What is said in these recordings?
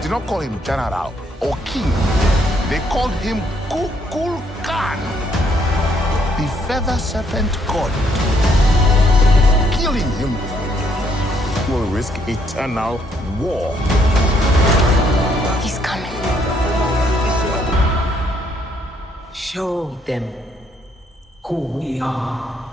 did not call him general or king. They called him Kukul Khan, the feather serpent god. Killing him will risk eternal war. He's coming. Show them who we are.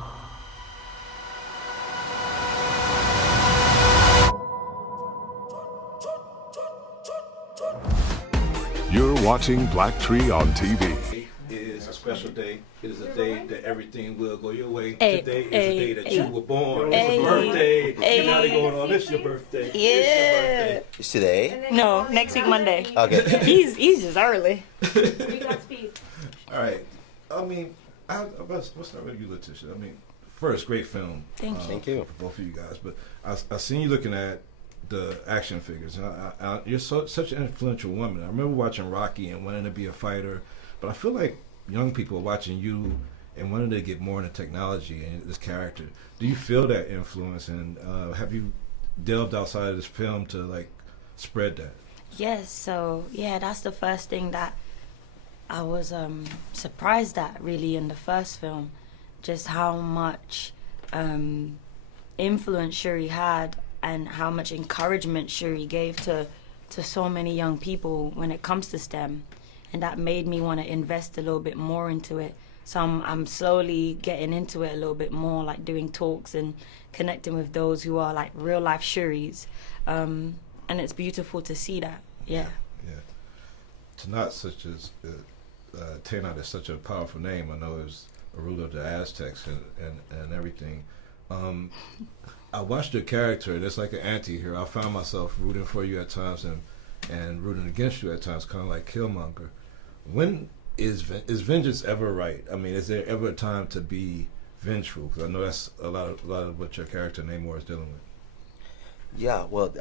You're watching BlackTree on TV. It is a special day. It is a day that everything will go your way. Ay, Today is ay, the day that ay. you were born. Ay, It's a birthday. ay. You're not going on. It's your birthday. Yeah. It's your birthday. It's today? No, next week Monday. Okay. He's just early. All right. I mean, let's start with you, Letitia. I mean, first, great film. Thank you. Thank you. For both of you guys. But I seen you looking at the action figures. And you're such an influential woman. I remember watching Rocky and wanting to be a fighter. But I feel like young people are watching you and wanting to get more into technology and this character. Do you feel that influence? And have you delved outside of this film to like spread that? Yes, so yeah, that's the first thing that I was surprised at really in the first film, just how much influence Shuri had and how much encouragement Shuri gave to so many young people when it comes to STEM. And that made me want to invest a little bit more into it. So I'm slowly getting into it a little bit more, like doing talks and connecting with those who are like real life Shuris. And it's beautiful to see that, yeah. Tenoch, such as Tenoch is such a powerful name. I know it was a ruler of the Aztecs and everything. I watched your character, and it's like an anti-hero. I found myself rooting for you at times and rooting against you at times, kind of like Killmonger. When is vengeance ever right? I mean, is there ever a time to be vengeful? Because I know that's a lot of what your character Namor is dealing with. Yeah, well,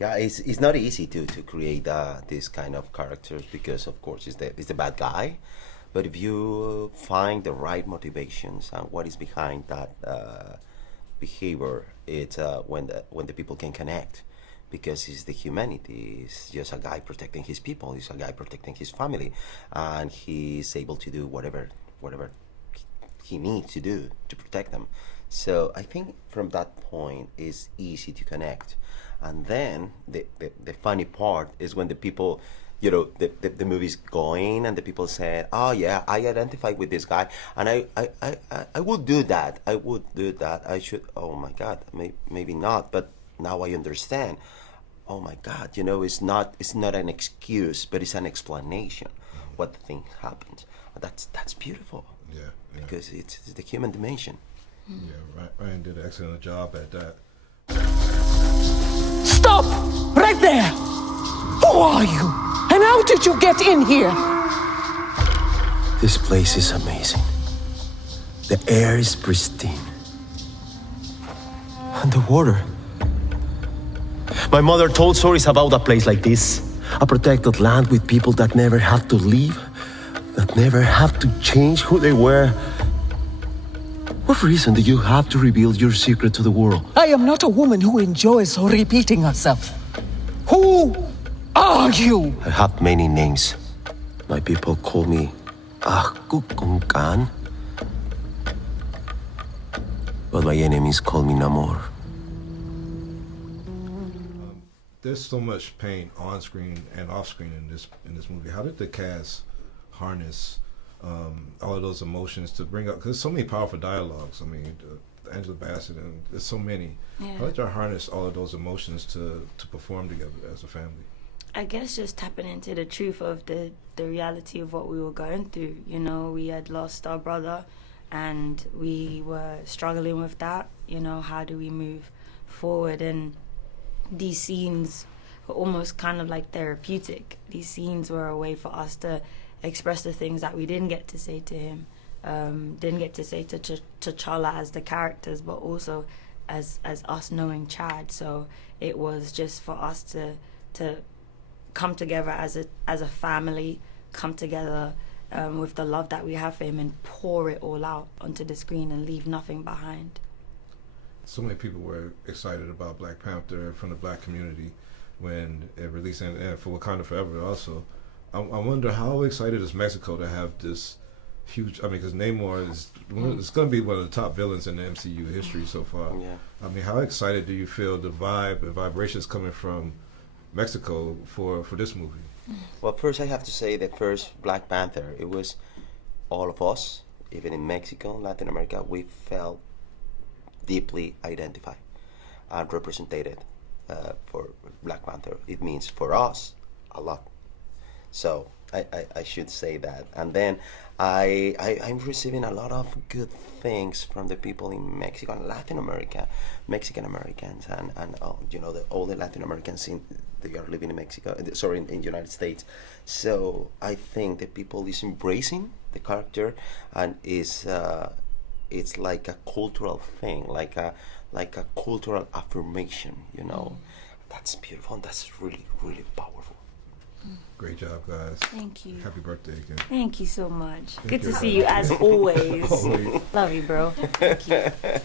yeah, it's not easy to create this kind of characters because, of course, it's the bad guy. But if you find the right motivations and what is behind that behavior, it's when the people can connect. Because it's the humanity. He's just a guy protecting his people. He's a guy protecting his family, and he's able to do whatever he needs to do to protect them. So I think from that point, it's easy to connect. And then the funny part is when the people, you know, the movie's going and the people say, "Oh yeah, I identify with this guy, and I would do that. I would do that. I should. Oh my God, maybe not, but now I understand." Oh my God, you know, it's not an excuse, but it's an explanation what the thing happened. That's beautiful. Yeah. Because it's the human dimension. Yeah, Ryan did an excellent job at that. Stop! Right there! Who are you? And how did you get in here? This place is amazing. The air is pristine. And the water. My mother told stories about a place like this. A protected land with people that never have to leave, that never have to change who they were. What reason do you have to reveal your secret to the world? I am not a woman who enjoys repeating herself. Who are you? I have many names. My people call me Kukungkan. But my enemies call me Namor. There's so much pain on screen and off screen in this movie. How did the cast harness all of those emotions to bring up? Because there's so many powerful dialogues. I mean, Angela Bassett, and there's so many. Yeah. How did you harness all of those emotions to perform together as a family? I guess just tapping into the truth of the reality of what we were going through. You know, we had lost our brother, and we were struggling with that. You know, how do we move forward? And these scenes were almost kind of like therapeutic. These scenes were a way for us to express the things that we didn't get to say to him, didn't get to say to T'Challa as the characters, but also as us knowing Chad. So it was just for us to come together as a family, come together with the love that we have for him and pour it all out onto the screen and leave nothing behind. So many people were excited about Black Panther from the Black community. when it released, and for Wakanda Forever also. I wonder how excited is Mexico to have this huge. I mean, because Namor is it's going to be one of the top villains in the MCU history so far. Yeah. I mean, how excited do you feel the vibrations coming from Mexico for this movie? Well, first I have to say the first Black Panther, it was all of us, even in Mexico, Latin America, we felt deeply identified and represented for Black Panther. It means for us a lot. So I should say that. And then I'm receiving a lot of good things from the people in Mexico and Latin America, Mexican Americans, and all the Latin Americans they are living in Mexico, in the United States. So I think the people is embracing the character, and it's like a cultural thing, like a cultural affirmation. That's beautiful, and that's really, really powerful. Great job, guys. Thank you. Happy birthday again. Thank you so much. Good to you. see you as always. Always. Love you, bro. Thank you.